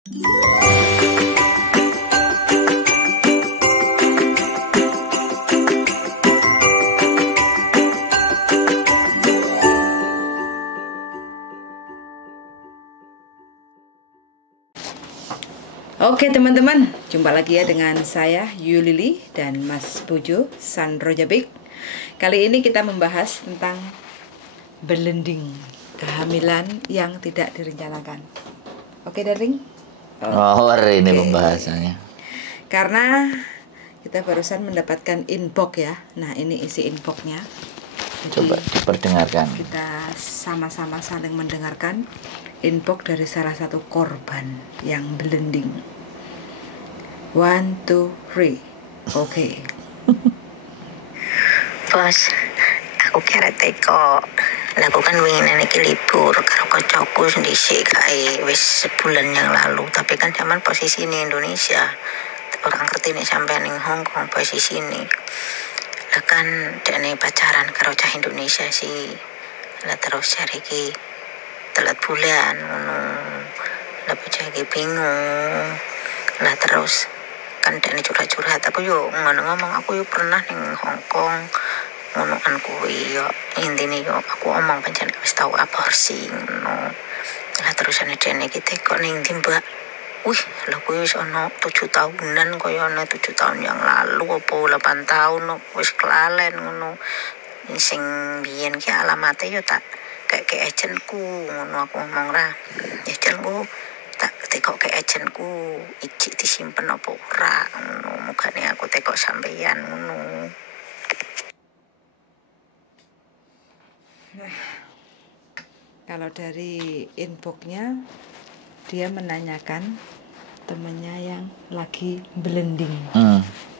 Oke teman-teman, jumpa lagi ya dengan saya Yulili dan Mas Pujo Sandrojabik. Kali ini kita membahas tentang blending kehamilan yang tidak direncanakan. Oke darling? Hari ini pembahasannya. Karena kita barusan mendapatkan inbox ya. Nah ini isi inboxnya. Coba diperdengarkan. Kita sama-sama saling mendengarkan inbox dari salah satu korban yang blending. 1, 2, 3. Oke. Bos, aku kira teko. Aku kan winginan iki libur karo kancaku sendiri kae wis sebulan yang lalu, tapi kan zaman posisi ini Indonesia. Orang ngerti nih sampai ning Hong Kong posisi ini. Lah kan dene pacaran karo cah Indonesia sih. Lah terus cari iki telat bulan ngono. Lah bocah iki bingung. Lah terus kan dene curhat-curhat aku yo ngono ngomong aku yo pernah ning Hong Kong ngonoan kuwi yo intine yo aku omong pancen wis tau aborsi ngono. Lah terusane dene iki teko ning ndi Mbak. Wih, lah kuwi wis ana 7 tahunan kaya ana 7 tahun yang lalu apa 8 tahun wis kelalen ngono. Sing biyen ki alamate yo tak kayak agentku ngono aku ngomong ra. Agentku tak tekok ke agentku iki disimpen apa ora ngono. Mugane aku tekok sampeyan ngono. Nah, kalau dari inboxnya dia menanyakan temennya yang lagi blending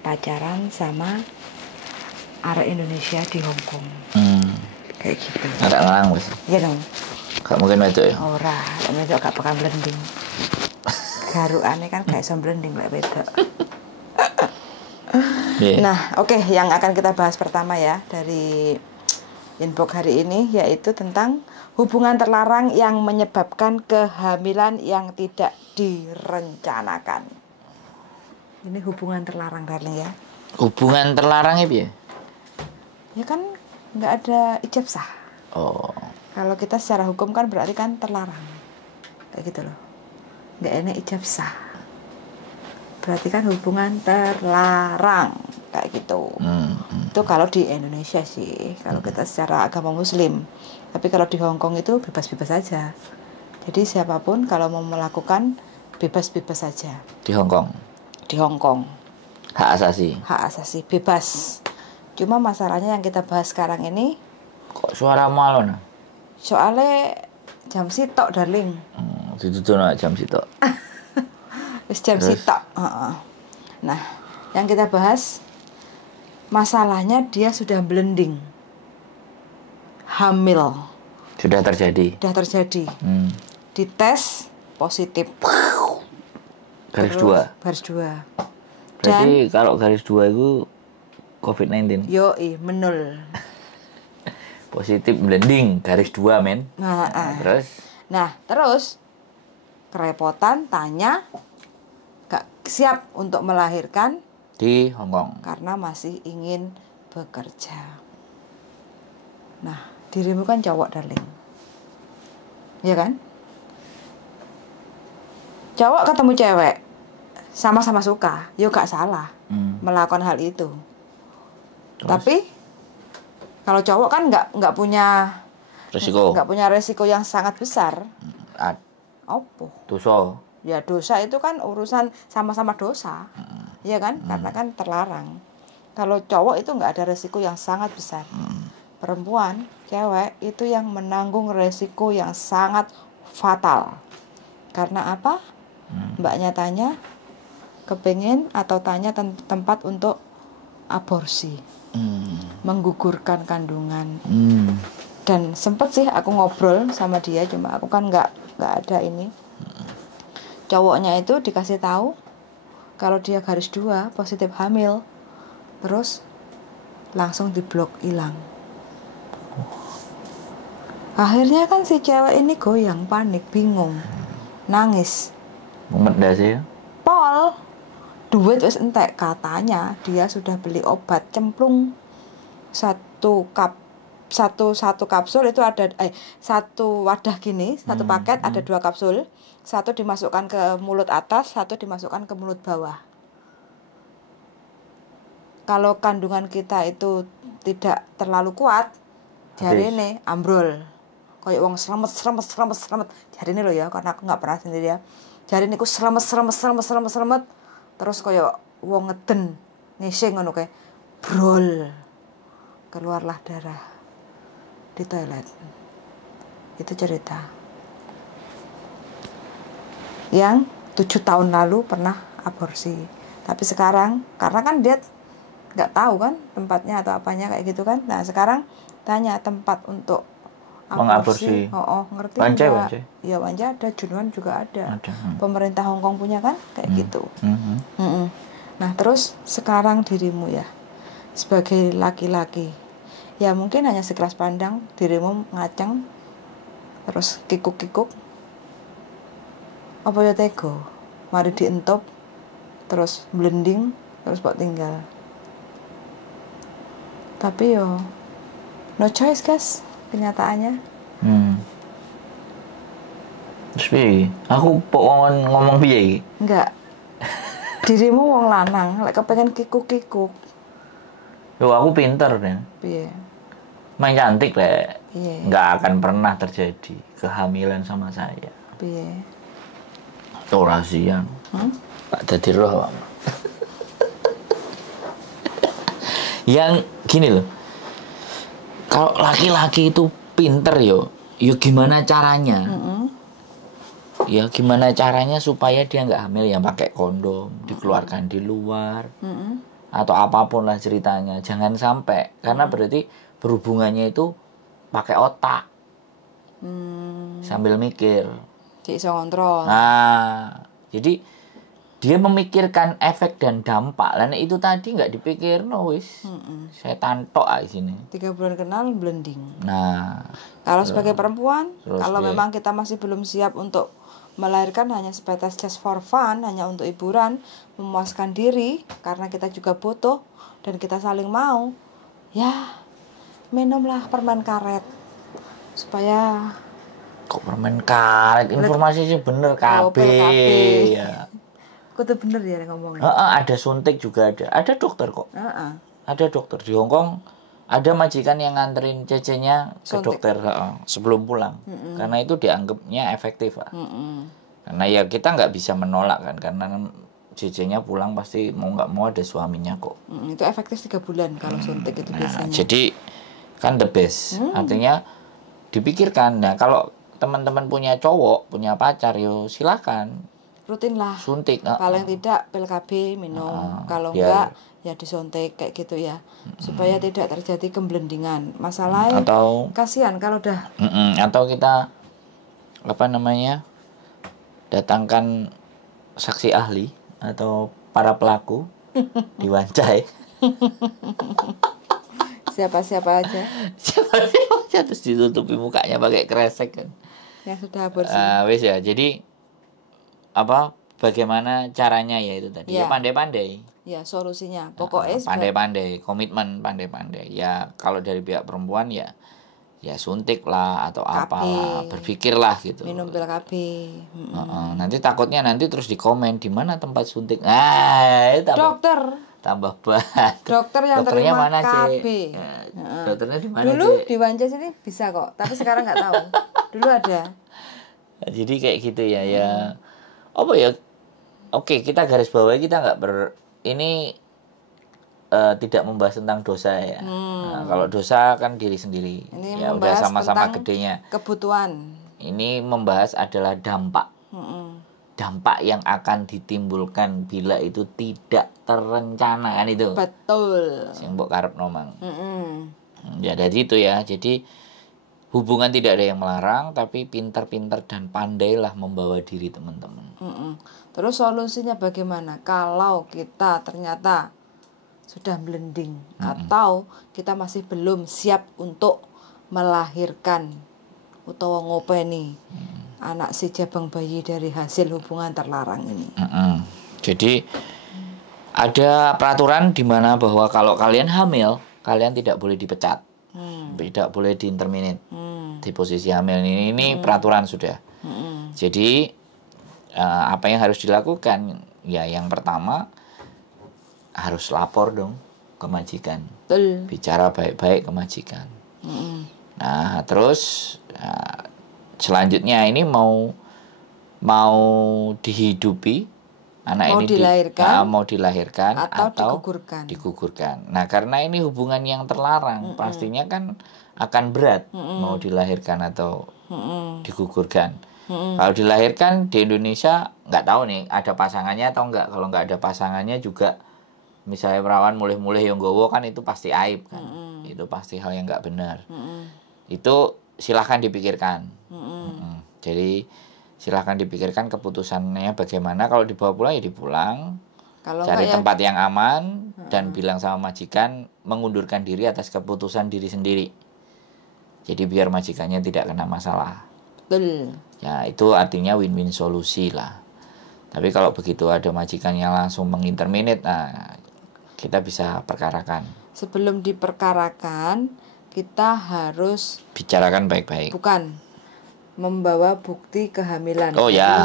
pacaran sama arek Indonesia di Hong Kong. Kayak gitu. Arek ngelang wis. Iya dong. Gak mungkin wedok ya. Ora, wedok gak bakal blending. Garukane kan gak iso blending lek wedok. Yeah. Nah, oke, yang akan kita bahas pertama ya dari inbox hari ini yaitu tentang hubungan terlarang yang menyebabkan kehamilan yang tidak direncanakan. Ini hubungan terlarang darling ya. Hubungan terlarang ya? Ya kan nggak ada ijab sah. Oh. Kalau kita secara hukum kan berarti kan terlarang. Kayak gitu loh. Nggak enak ijab sah. Berarti kan hubungan terlarang kayak gitu. Itu kalau di Indonesia sih, kalau kita secara agama Muslim. Tapi kalau di Hong Kong itu bebas-bebas saja. Jadi siapapun kalau mau melakukan bebas-bebas saja. Di Hong Kong. Di Hong Kong. Hak asasi. Hak asasi bebas. Cuma masalahnya yang kita bahas sekarang ini. Kok suara malon? Soalnya jam sitok darling. Ditutup jam sitok. Wis jam sitok. Nah, yang kita bahas masalahnya dia sudah blending. Hamil. Sudah terjadi. Dites positif. Garis Terus, 2. Garis 2. Berarti kalau garis 2 itu COVID-19. Yoi, menul. Positif blending garis 2 men. Terus kerepotan tanya gak siap untuk melahirkan di Hong Kong karena masih ingin bekerja. Nah, dirimu kan cowok darling, ya kan? Cowok ketemu cewek sama-sama suka, yo gak salah melakukan hal itu. Terus? Tapi kalau cowok kan nggak punya resiko yang sangat besar. Apa? Dosa. Ya dosa itu kan urusan sama-sama dosa, ya kan? Karena kan terlarang. Kalau cowok itu nggak ada resiko yang sangat besar. Perempuan, cewek itu yang menanggung resiko yang sangat fatal. Karena apa? Mbaknya tanya, kepengen atau tanya tempat untuk aborsi, menggugurkan kandungan. Dan sempet sih aku ngobrol sama dia, cuma aku kan nggak ada ini. Cowoknya itu dikasih tahu kalau dia garis 2 positif hamil, terus langsung diblok, hilang. Akhirnya kan si cewek ini goyang, panik, bingung, nangis. Mumet dah sih. Pol. Duit wis entek, katanya dia sudah beli obat cemplung satu kapsul itu ada satu wadah gini, satu paket ada 2 kapsul, satu dimasukkan ke mulut atas, satu dimasukkan ke mulut bawah. Kalau kandungan kita itu tidak terlalu kuat, jarine ambrol. Kayak wong sremet. Jarine lho ya, karena aku nggak pernah sendiri ya. Jarine iku sremet. Terus kayak wong ngeden, ngising ngono kae. Brol. Keluarlah darah di toilet. Itu cerita. Yang 7 tahun lalu pernah aborsi. Tapi sekarang karena kan dia nggak tahu kan tempatnya atau apanya kayak gitu kan. Nah sekarang tanya tempat untuk aborsi. Ngerti nggak? Ya Wancai ada, Junwan juga ada. Pemerintah Hong Kong punya kan kayak gitu. Nah terus sekarang dirimu ya sebagai laki-laki, ya mungkin hanya sekelas pandang dirimu ngaceng terus kikuk apa ya tego, mari dientop terus blending terus buat tinggal. Tapi yo no choice guys, kenyataannya. Terus piye? Aku pok ngomong piye iki? Enggak. Dirimu wong lanang, lek kepengen kikuk-kikuk. Yo aku pinter deh. Piye? Main cantik lek. Piye? Nggak akan pernah terjadi kehamilan sama saya. Piye? Ora siang. Pak dadi roh. Yang gini loh. Kalau laki-laki itu pinter yo gimana caranya? Ya gimana caranya supaya dia nggak hamil, ya pakai kondom, dikeluarkan di luar, atau apapun lah ceritanya. Jangan sampai, karena berarti berhubungannya itu pakai otak, sambil mikir. Cik iso ngontrol. Nah, jadi dia memikirkan efek dan dampak. Lah itu tadi nggak dipikir, no wis. Saya tantok di sini. 3 bulan kenal blending. Nah, kalau sebagai perempuan, kalau dia, memang kita masih belum siap untuk melahirkan hanya sebatas just for fun, hanya untuk hiburan, memuaskan diri, karena kita juga butuh dan kita saling mau, ya minumlah permen karet supaya kok permen karet, informasinya bener KB. Ya. Kudu bener ya ngomongnya. Ada suntik juga ada dokter kok. Ada dokter di Hong Kong, ada majikan yang nganterin cecenya ke dokter sebelum pulang, karena itu dianggapnya efektif lah. Karena ya kita nggak bisa menolak kan, karena cecenya pulang pasti mau nggak mau ada suaminya kok. Itu efektif 3 bulan kalau suntik itu biasanya. Jadi kan the best, artinya dipikirkan. Nah kalau teman-teman punya cowok, punya pacar, yo silakan rutin lah suntik. Paling tidak pil KB minum, kalau enggak ya disuntik kayak gitu ya, supaya tidak terjadi gemblendingan. Masalahnya atau kasihan kalau udah atau kita datangkan saksi ahli atau para pelaku di Wancai. Siapa aja terus ditutupi mukanya pakai kresek kan yang sudah aborsi. Wes ya, jadi bagaimana caranya ya itu tadi ya pandai-pandai ya solusinya pokoknya pandai-pandai, komitmen pandai-pandai ya. Kalau dari pihak perempuan ya suntik lah atau apalah, berpikirlah gitu, minum pil KB. Nanti takutnya terus di komen di mana tempat suntik, dokter tambah banget. Dokter yang dokternya terima mana, KB. Dokternya di mana? Dulu di Wancai sini bisa kok, tapi sekarang nggak tahu. Dulu ada. Jadi kayak gitu ya. Oke, kita garis bawahi, kita nggak tidak membahas tentang dosa ya. Nah, kalau dosa kan diri sendiri. Ini ya udah sama-sama gedenya. Kebutuhan. Ini membahas adalah dampak. Dampak yang akan ditimbulkan bila itu tidak terencana kan itu. Betul. Sing mbok karep nomang. Ya dari itu ya. Jadi hubungan tidak ada yang melarang, tapi pintar-pintar dan pandailah membawa diri teman-teman. Terus solusinya bagaimana? Kalau kita ternyata sudah blending atau kita masih belum siap untuk melahirkan utawa ngopeni. anak si jabang bayi dari hasil hubungan terlarang ini. Jadi ada peraturan di mana bahwa kalau kalian hamil, kalian tidak boleh dipecat, tidak boleh diinterminate di posisi hamil ini peraturan sudah. Jadi apa yang harus dilakukan? Ya yang pertama harus lapor dong ke majikan, bicara baik-baik ke majikan. Nah terus selanjutnya ini mau dihidupi anak mau ini mau dilahirkan atau digugurkan. Nah karena ini hubungan yang terlarang, pastinya kan akan berat mau dilahirkan atau digugurkan. Kalau dilahirkan di Indonesia nggak tahu nih ada pasangannya atau enggak. Kalau nggak ada pasangannya juga, misalnya perawan mulih-mulih yang gowo kan itu pasti aib kan. Itu pasti hal yang nggak benar. Itu silahkan dipikirkan. Jadi silahkan dipikirkan keputusannya bagaimana. Kalau dibawa pulang ya dipulang. Kalau cari tempat yang aman dan bilang sama majikan mengundurkan diri atas keputusan diri sendiri. Jadi biar majikannya tidak kena masalah. Ya itu artinya win-win solusi lah. Tapi kalau begitu ada majikan yang langsung menginterminate, nah kita bisa perkarakan. Sebelum diperkarakan, kita harus bicarakan baik-baik. Bukan, membawa bukti kehamilan.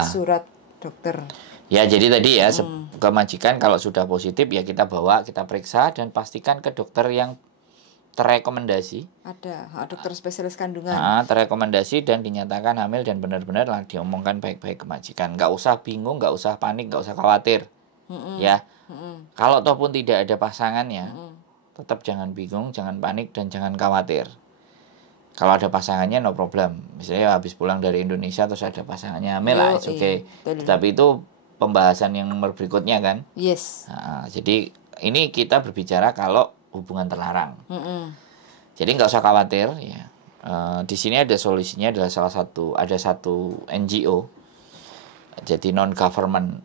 Surat dokter. Ya jadi tadi ya ke majikan kalau sudah positif ya kita bawa, kita periksa dan pastikan ke dokter yang terrekomendasi. Ada dokter spesialis kandungan. Terrekomendasi dan dinyatakan hamil dan benar-benar lah diomongkan baik-baik ke majikan. Nggak usah bingung, nggak usah panik, nggak usah khawatir. Ya. Kalau toh pun tidak ada pasangannya, tetap jangan bingung, jangan panik dan jangan khawatir. Kalau ada pasangannya no problem. Misalnya habis pulang dari Indonesia terus ada pasangannya hamil, it's okay. Tapi itu pembahasan yang nomor berikutnya kan. Yes. Jadi ini kita berbicara kalau hubungan terlarang. Jadi nggak usah khawatir ya. Di sini ada solusinya adalah ada satu NGO. Jadi non government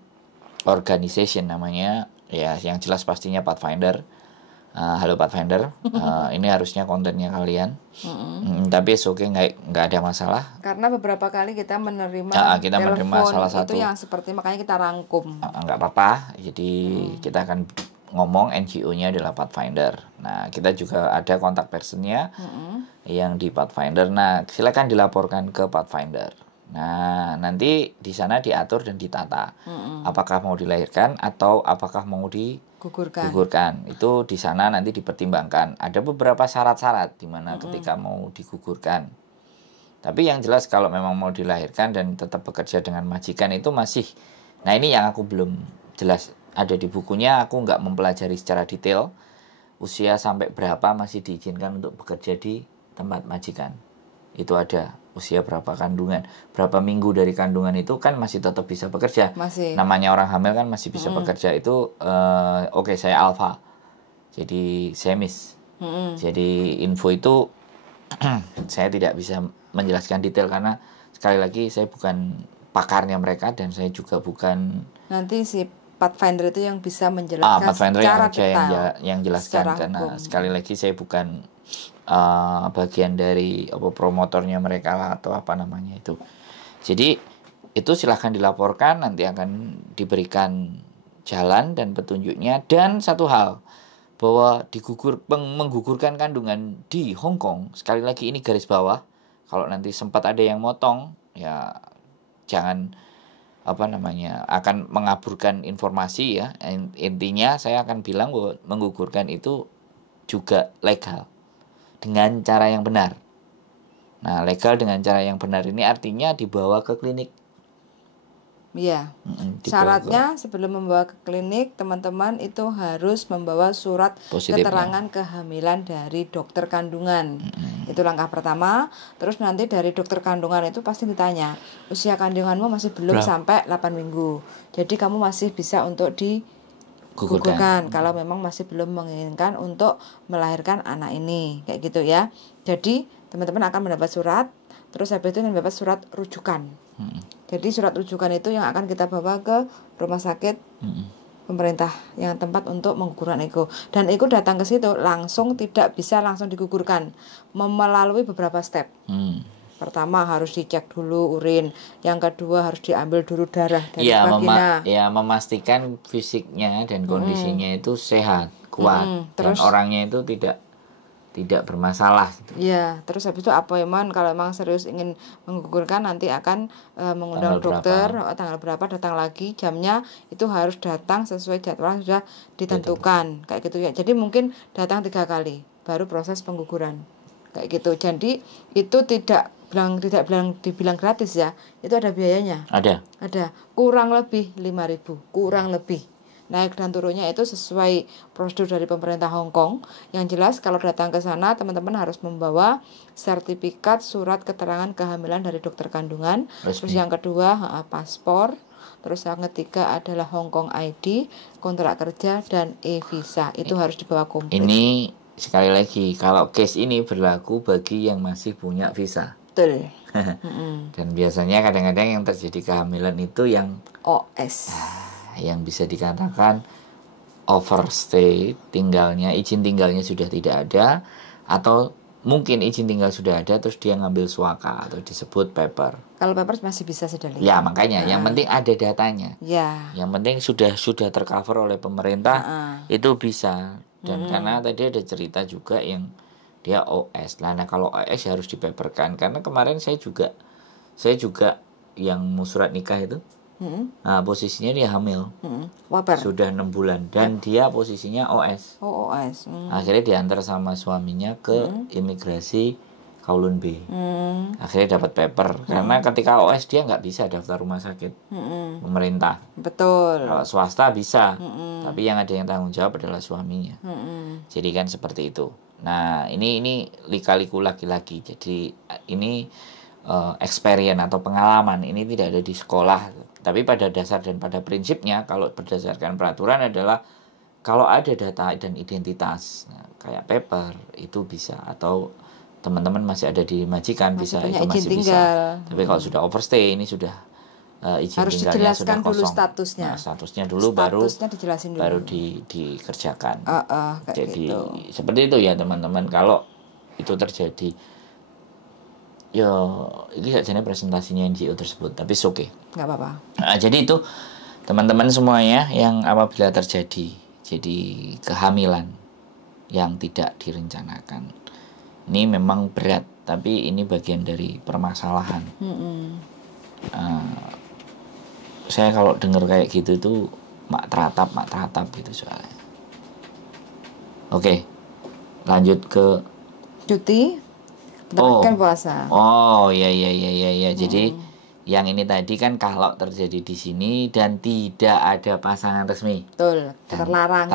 organization namanya. Ya yang jelas pastinya Pathfinder. Halo Pathfinder. Ini harusnya kontennya kalian. Tapi oke, nggak ada masalah. Karena beberapa kali kita menerima salah satu itu yang seperti makanya kita rangkum. Nggak apa-apa. Jadi kita akan ngomong NGO-nya adalah Pathfinder. Nah, kita juga ada kontak personnya yang di Pathfinder. Nah, silakan dilaporkan ke Pathfinder. Nah, nanti di sana diatur dan ditata. Apakah mau dilahirkan atau apakah mau digugurkan. Itu di sana nanti dipertimbangkan. Ada beberapa syarat-syarat di mana ketika mau digugurkan. Tapi yang jelas kalau memang mau dilahirkan dan tetap bekerja dengan majikan itu masih. Nah, ini yang aku belum jelas. Ada di bukunya, aku nggak mempelajari secara detail usia sampai berapa masih diizinkan untuk bekerja di tempat majikan. Itu ada usia berapa kandungan, berapa minggu dari kandungan itu kan masih tetap bisa bekerja. Namanya orang hamil kan masih bisa bekerja itu. Oke, saya alfa, jadi saya miss. Jadi info itu saya tidak bisa menjelaskan detail karena sekali lagi saya bukan pakarnya mereka dan saya juga bukan. Nanti si Pathfinder itu yang bisa menjelaskan Pathfinder secara detail yang jelaskan karena hukum. Sekali lagi saya bukan bagian dari promotornya mereka lah atau apa namanya itu. Jadi itu silahkan dilaporkan, nanti akan diberikan jalan dan petunjuknya. Dan satu hal bahwa menggugurkan kandungan di Hong Kong, sekali lagi ini garis bawah. Kalau nanti sempat ada yang motong ya jangan akan mengaburkan informasi ya. Intinya saya akan bilang bahwa menggugurkan itu juga legal dengan cara yang benar. Nah, legal dengan cara yang benar ini artinya dibawa ke klinik. Iya. Syaratnya sebelum membawa ke klinik, teman-teman itu harus membawa surat keterangan kehamilan dari dokter kandungan. Itu langkah pertama. Terus nanti dari dokter kandungan itu pasti ditanya, usia kandunganmu masih belum sampai 8 minggu. Jadi kamu masih bisa untuk digugurkan kalau memang masih belum menginginkan untuk melahirkan anak ini, kayak gitu ya. Jadi teman-teman akan mendapat surat. Terus habis itu mendapat surat rujukan. Jadi surat rujukan itu yang akan kita bawa ke rumah sakit pemerintah yang tempat untuk menggugurkan Eko. Dan Eko datang ke situ langsung tidak bisa langsung digugurkan, melalui beberapa step. Pertama harus dicek dulu urin, yang kedua harus diambil dulu darah dari Ya, vagina. memastikan fisiknya dan kondisinya itu sehat, kuat, dan Terus orangnya itu tidak bermasalah gitu. ya, terus habis itu appointment kalau emang serius ingin menggugurkan nanti akan mengundang Tanggal dokter tanggal berapa datang lagi, jamnya itu harus datang sesuai jadwal yang sudah ditentukan kayak gitu ya. Jadi mungkin datang 3 kali baru proses pengguguran kayak gitu. Jadi itu tidak dibilang gratis ya, itu ada biayanya. Ada. Kurang lebih 5.000, kurang lebih. Naik dan turunnya itu sesuai prosedur dari pemerintah Hong Kong. Yang jelas kalau datang ke sana teman-teman harus membawa sertifikat surat keterangan kehamilan dari dokter kandungan. Resmi. Terus yang kedua paspor. Terus yang ketiga adalah Hong Kong ID, kontrak kerja dan e-visa. Itu harus dibawa komplit. Ini sekali lagi, kalau case ini berlaku bagi yang masih punya visa. Betul. Dan biasanya kadang-kadang yang terjadi kehamilan itu yang OS. yang bisa dikatakan overstay, izin tinggalnya sudah tidak ada, atau mungkin izin tinggal sudah ada terus dia ngambil suaka atau disebut paper. Kalau paper masih bisa sudah lihat. Ya makanya yang penting ada datanya. Ya. Yang penting sudah tercover oleh pemerintah, itu bisa. Dan karena tadi ada cerita juga yang dia OS. Nah kalau OS harus dipaperkan, karena kemarin saya juga yang mau surat nikah itu. Nah posisinya dia hamil, sudah 6 bulan dan dia posisinya OS. OS. Akhirnya diantar sama suaminya ke imigrasi Kowloon B. Akhirnya dapat paper, karena ketika OS dia nggak bisa daftar rumah sakit pemerintah. Betul. Kalau swasta bisa, tapi yang ada yang tanggung jawab adalah suaminya. Jadi kan seperti itu. Nah ini lika-liku laki-laki. Jadi ini experience atau pengalaman, ini tidak ada di sekolah. Tapi pada dasar dan pada prinsipnya kalau berdasarkan peraturan adalah kalau ada data dan identitas kayak paper itu bisa, atau teman-teman masih ada di majikan bisa, itu masih bisa. Tapi kalau sudah overstay ini sudah izin harus tinggalnya dijelaskan sudah kosong. dulu statusnya. Nah, statusnya dulu dijelasin dulu. baru dikerjakan. Kayak Jadi gitu. seperti itu ya teman-teman, kalau itu terjadi. Ya, ini saja presentasinya NGO tersebut, tapi oke. Nggak apa-apa. Nah, jadi itu teman-teman semuanya yang apabila terjadi kehamilan yang tidak direncanakan, ini memang berat, tapi ini bagian dari permasalahan. Saya kalau dengar kayak gitu tuh mak teratap gitu soalnya. Oke, lanjut ke cuti. Kan puasa. Oh ya. Jadi yang ini tadi kan kalau terjadi di sini dan tidak ada pasangan resmi. Betul. Terlarang.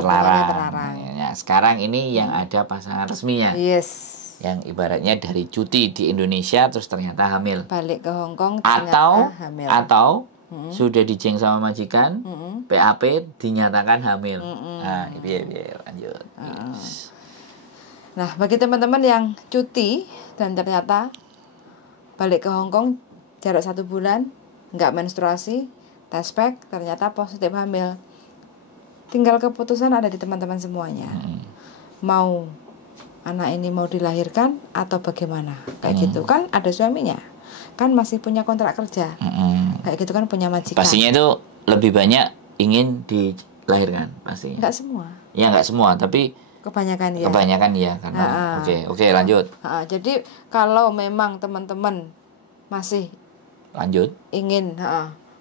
Ya, sekarang ini yang ada pasangan resminya. Yes. Yang ibaratnya dari cuti di Indonesia terus ternyata hamil. Balik ke Hong Kong ternyata hamil. Atau sudah dijeng sama majikan, PAP dinyatakan hamil. Nah, biar lanjut. Nah, bagi teman-teman yang cuti dan ternyata balik ke Hong Kong jarak 1 bulan, nggak menstruasi, tes pack, ternyata positif hamil. Tinggal keputusan ada di teman-teman semuanya. Mau anak ini mau dilahirkan atau bagaimana? Kayak gitu kan ada suaminya. Kan masih punya kontrak kerja. Kayak gitu kan punya majikan. Pastinya itu lebih banyak ingin dilahirkan pastinya. Nggak semua. Ya nggak semua, tapi kebanyakan ya karena oke lanjut. Jadi kalau memang teman-teman masih lanjut ingin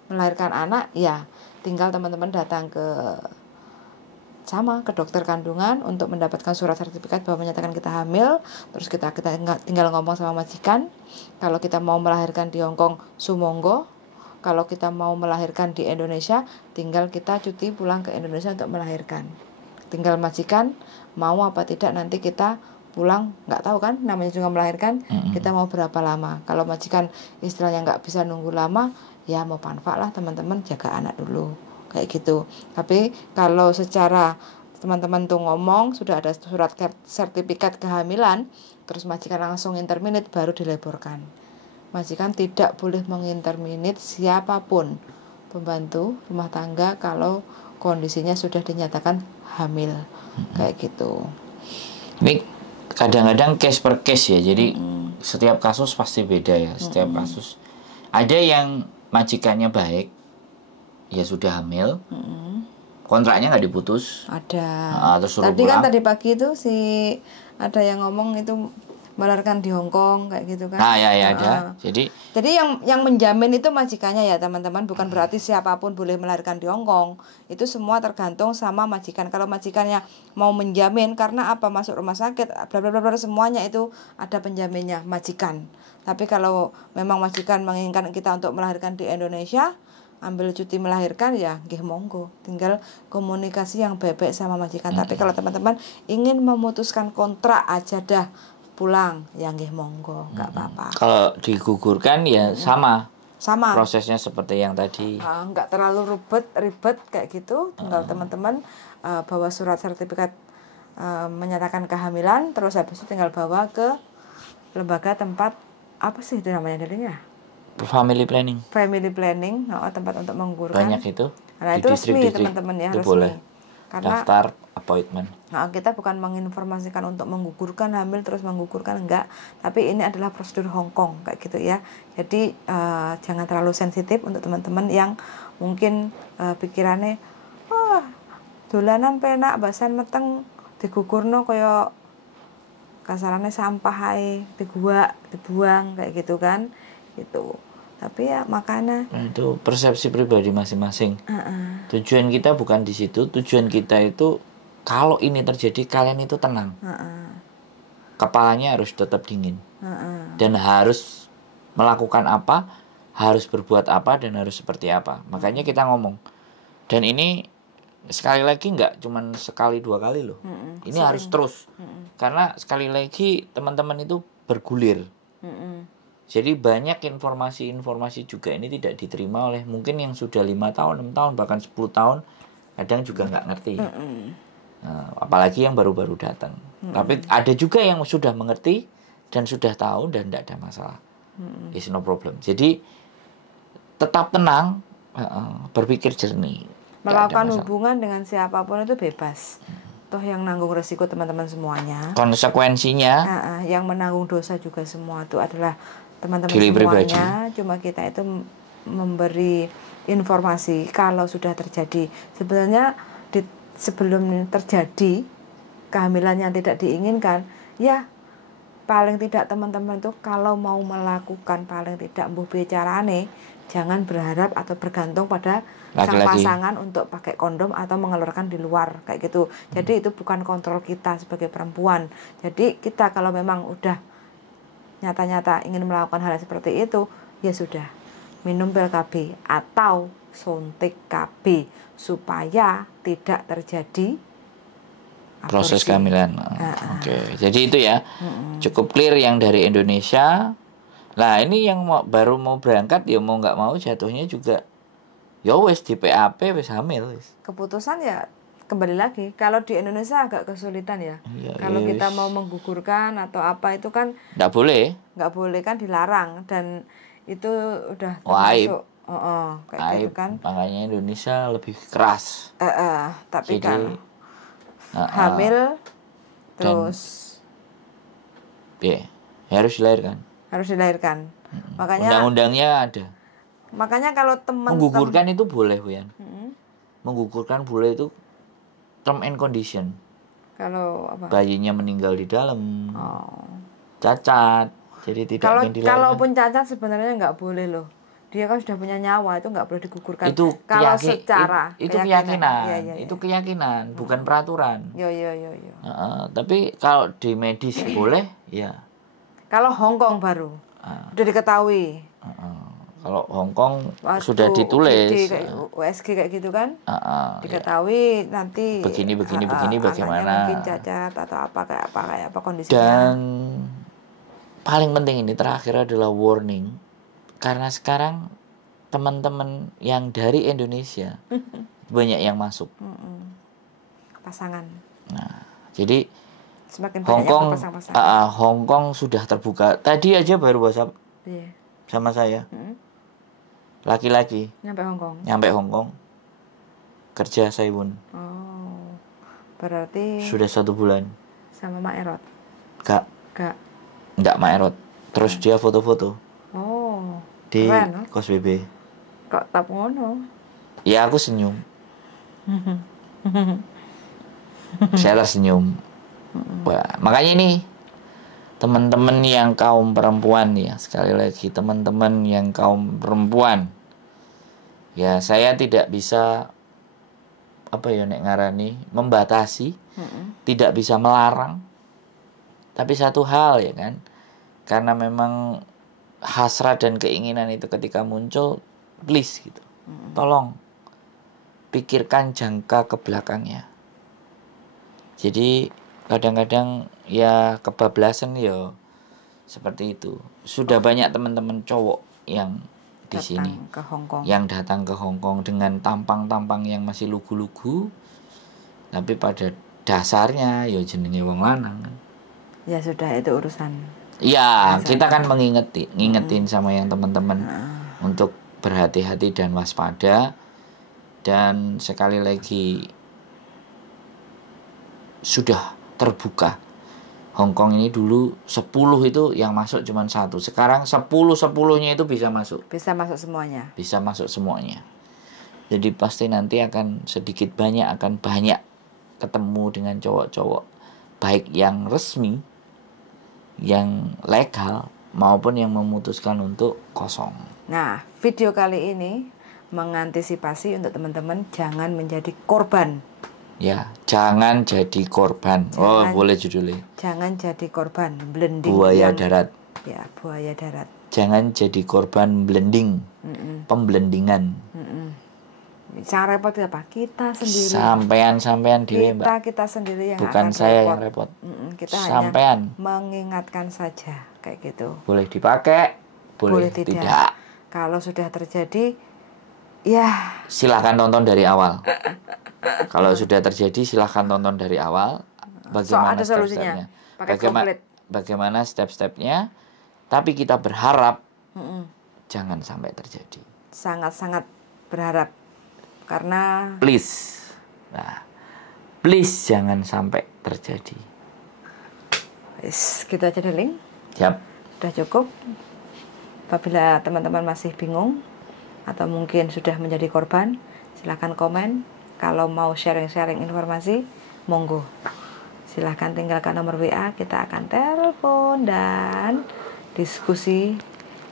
melahirkan anak, ya tinggal teman-teman datang ke dokter kandungan untuk mendapatkan surat sertifikat bahwa menyatakan kita hamil. Terus kita tinggal ngomong sama majikan. Kalau kita mau melahirkan di Hong Kong, sumonggo. Kalau kita mau melahirkan di Indonesia, tinggal kita cuti pulang ke Indonesia untuk melahirkan. Tinggal majikan mau apa tidak, nanti kita pulang, nggak tahu kan, namanya juga melahirkan, kita mau berapa lama. Kalau majikan istilahnya nggak bisa nunggu lama, ya mau panfak lah teman-teman, jaga anak dulu kayak gitu. Tapi kalau secara teman-teman tuh ngomong sudah ada surat sertifikat kehamilan, terus majikan langsung interminate baru dilaporkan. Majikan tidak boleh menginterminate siapapun pembantu rumah tangga kalau kondisinya sudah dinyatakan hamil kayak gitu. Ini kadang-kadang case per case ya. Jadi setiap kasus pasti beda ya. Setiap kasus ada yang majikannya baik, ya sudah hamil, kontraknya nggak diputus. Ada. Terus suruh Tadi kan pulang. tadi pagi itu ada yang ngomong itu melahirkan di Hong Kong kayak gitu kan. Nah, ya ada. Jadi yang menjamin itu majikannya ya teman-teman, bukan berarti siapapun boleh melahirkan di Hong Kong. Itu semua tergantung sama majikan. Kalau majikannya mau menjamin karena apa masuk rumah sakit, bla bla bla bla, semuanya itu ada penjaminnya majikan. Tapi kalau memang majikan menginginkan kita untuk melahirkan di Indonesia, ambil cuti melahirkan ya nggih monggo, tinggal komunikasi yang baik-baik sama majikan. Tapi kalau teman-teman ingin memutuskan kontrak aja dah pulang ya nggih monggo, nggak apa-apa. kalau digugurkan ya sama Sama. prosesnya seperti yang tadi. Nggak terlalu ribet kayak gitu, tinggal teman-teman bawa surat sertifikat menyatakan kehamilan, terus habis itu tinggal bawa ke lembaga tempat apa sih itu namanya jadinya? Family planning. Family planning, tempat untuk menggugurkan. Banyak itu. Nah, di itu resmi distrik-distrik. teman-teman ya, Itu resmi. boleh. Karena Daftar appointment. kita bukan menginformasikan untuk menggugurkan hamil terus menggugurkan, enggak, tapi ini adalah prosedur Hong Kong kayak gitu ya. Jadi jangan terlalu sensitif untuk teman-teman yang mungkin pikirannya dolanan penak basan meteng digugurno kaya kasarannya sampah ae dibuang kayak gitu kan itu. Tapi ya makanya Itu persepsi pribadi masing-masing. Tujuan kita bukan di situ. Tujuan kita itu kalau ini terjadi kalian itu tenang. Kepalanya harus tetap dingin. Dan harus melakukan apa, harus berbuat apa, dan harus seperti apa. Makanya kita ngomong. Dan ini sekali lagi nggak cuman sekali dua kali loh. Ini harus terus. Karena sekali lagi teman-teman itu bergulir. Jadi banyak informasi-informasi juga ini tidak diterima oleh mungkin yang sudah 5 tahun, 6 tahun, bahkan 10 tahun kadang juga nggak ngerti. Apalagi yang baru-baru datang. Tapi ada juga yang sudah mengerti dan sudah tahu dan tidak ada masalah. It's no problem. Jadi tetap tenang, berpikir jernih. melakukan hubungan dengan siapapun itu bebas. Toh yang nanggung resiko teman-teman semuanya. Konsekuensinya yang menanggung dosa juga semua itu adalah teman-teman diri semuanya. pribadi. Cuma kita itu memberi informasi kalau sudah terjadi. Sebenarnya sebelum terjadi kehamilan yang tidak diinginkan, ya paling tidak teman-teman tuh kalau mau melakukan paling tidak mbuh bicarane, jangan berharap atau bergantung pada sang pasangan untuk pakai kondom atau mengeluarkan di luar kayak gitu. Jadi itu bukan kontrol kita sebagai perempuan. Jadi kita kalau memang udah nyata-nyata ingin melakukan hal seperti itu, ya sudah minum pil KB atau suntik KB supaya tidak terjadi proses kehamilan. Oke. Jadi itu ya. Cukup clear yang dari Indonesia. Nah, ini yang baru mau berangkat ya mau nggak mau jatuhnya juga ya wes di PAP wes hamil wes. Keputusan ya kembali lagi kalau di Indonesia agak kesulitan ya. Kalau kita mau menggugurkan atau apa itu kan nggak boleh kan, dilarang, dan itu udah termasuk kayak gitu kan. Makanya Indonesia lebih keras. Tapi jadi, kan hamil terus harus dilahirkan. Makanya undang-undangnya ada. Makanya kalau menggugurkan itu boleh, Wian. Menggugurkan boleh itu term and condition. Kalau apa? Bayinya meninggal di dalam. Cacat. Jadi tidak mungkin dilahirkan. Kalaupun cacat sebenarnya nggak boleh loh. Dia kan sudah punya nyawa, itu nggak boleh digugurkan. Itu kalau secara itu keyakinan. Ya. Itu keyakinan, bukan peraturan. Yo. Tapi kalau di medis boleh, ya. Kalau Hong Kong baru udah diketahui. Kalau Hong Kong sudah ditulis USG kayak gitu kan, diketahui nanti begini bagaimana, mungkin cacat atau kayak apa kondisinya. Dan paling penting ini terakhir adalah warning, karena sekarang teman-teman yang dari Indonesia banyak yang masuk pasangan. Nah, jadi semakin Hong Kong sudah terbuka. Tadi aja baru WhatsApp sama saya. Laki-laki nyampe Hong Kong kerja Saiwon. Berarti sudah 1 bulan sama Mak Erot. enggak Mak Erot, Terus dia foto-foto Oh, di keren, no? kos BB. Kok tap ngono? Ya aku senyum. Saya tersenyum. Wah, makanya ini teman-teman yang kaum perempuan ya, sekali lagi teman-teman yang kaum perempuan, ya saya tidak bisa apa ya nek ngarani membatasi, tidak bisa melarang. Tapi satu hal ya kan, karena memang hasrat dan keinginan itu ketika muncul, please gitu, tolong pikirkan jangka ke belakangnya. Jadi kadang-kadang ya kebablasan ya seperti itu. Sudah banyak teman-teman cowok yang di sini Datang ke Hong Kong. yang datang ke Hong Kong dengan tampang-tampang yang masih lugu-lugu, tapi pada dasarnya ya jenenge wong lanang kan. Ya sudah, itu urusan. Ya, kita kan ngingetin sama yang teman-teman untuk berhati-hati dan waspada. Dan sekali lagi sudah terbuka. Hong Kong ini dulu 10 itu yang masuk cuma 1. Sekarang 10-10-nya itu bisa masuk. Bisa masuk semuanya. Bisa masuk semuanya. Jadi pasti nanti akan sedikit banyak akan banyak ketemu dengan cowok-cowok, baik yang resmi, yang legal, maupun yang memutuskan untuk kosong. Nah, video kali ini mengantisipasi untuk teman-teman jangan menjadi korban. Ya, jangan jadi korban. Jangan- boleh judulnya. Jangan jadi korban blending Buaya yang- darat. Ya, buaya darat. Jangan jadi korban blending, pemblendingan. Yang repot itu apa? Kita sendiri. Sampean dhewe, Mbak. Kita sendiri yang Bukan akan saya repot. yang repot. Kita Sampean. hanya mengingatkan saja kayak gitu. Boleh dipakai, boleh tidak. Kalau sudah terjadi, ya Silahkan tonton dari awal. Kalau sudah terjadi, silahkan tonton dari awal. Bagaimana ada solusinya. step-stepnya? Pakai komplit. Bagaimana step-stepnya? Tapi kita berharap jangan sampai terjadi. sangat-sangat berharap karena Please, nah, please jangan sampai terjadi. gitu aja deh, Ling. Yap. Sudah cukup. Apabila teman-teman masih bingung atau mungkin sudah menjadi korban, silahkan komen. Kalau mau sharing-sharing informasi, monggo. Silahkan tinggalkan nomor WA, kita akan telepon dan diskusi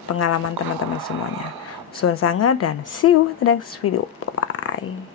pengalaman teman-teman semuanya. Suwun sangat dan see you in the next video. Bye.